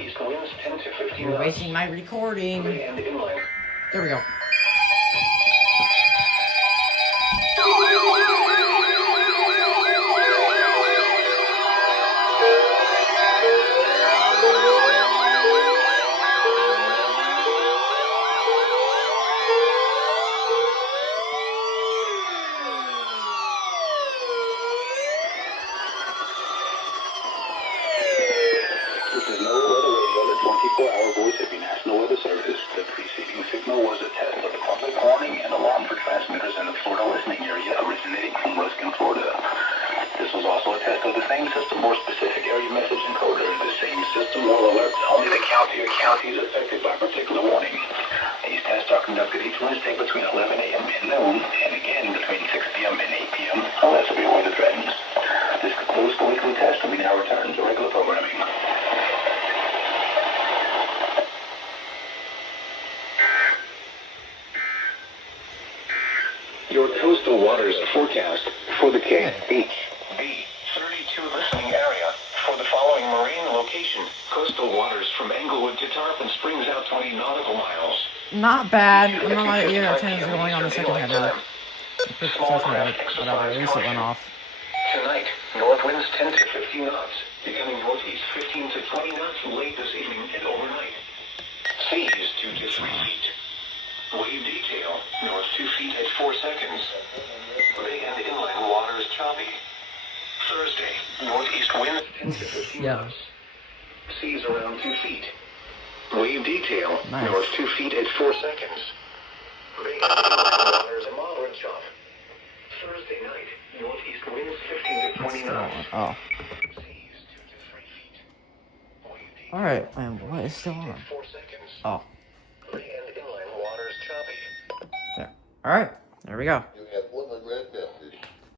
northeast winds 10 to 15 You're knots. wasting my recording. And inland. There we go. National Weather Service. The preceding signal was a test of the public warning and alarm for transmitters in the Florida listening area originating from Ruskin, Florida. This was also a test of the same system or specific area message encoder. The same system will alert only the county or counties affected by a particular warning. These tests are conducted each Wednesday between 11 a.m. and noon, and again between 6 p.m. and 8 p.m. unless severe weather threatens. This concludes the weekly test, and we now return to regular programming. Your coastal waters forecast for the KHB 32 listening area. For the following marine location, coastal waters from Englewood to Tarpon Springs out 20 nautical miles. Not bad. I'm not my ear antennas are going on the second header. Whatever, at least it went off. Tonight, north winds 10 to 15 knots, becoming northeast 15 to 20 knots late this evening and overnight. Seas 2 to 3 feet. Wave detail, north 2 feet at 4 seconds. Bay and inland waters choppy. Thursday, northeast winds 10 to 15 knots. Seas around 2 feet. Wave detail, north 2 feet at 4 seconds. Bay and inland waters a moderate chop. Thursday night, northeast winds 15 to 20 knots. Oh. Seas 2 to 3 feet. Wave detail, Alright, and what is still on? 4 seconds. Oh. Bay and inland waters choppy. There. Alright, there we go. You have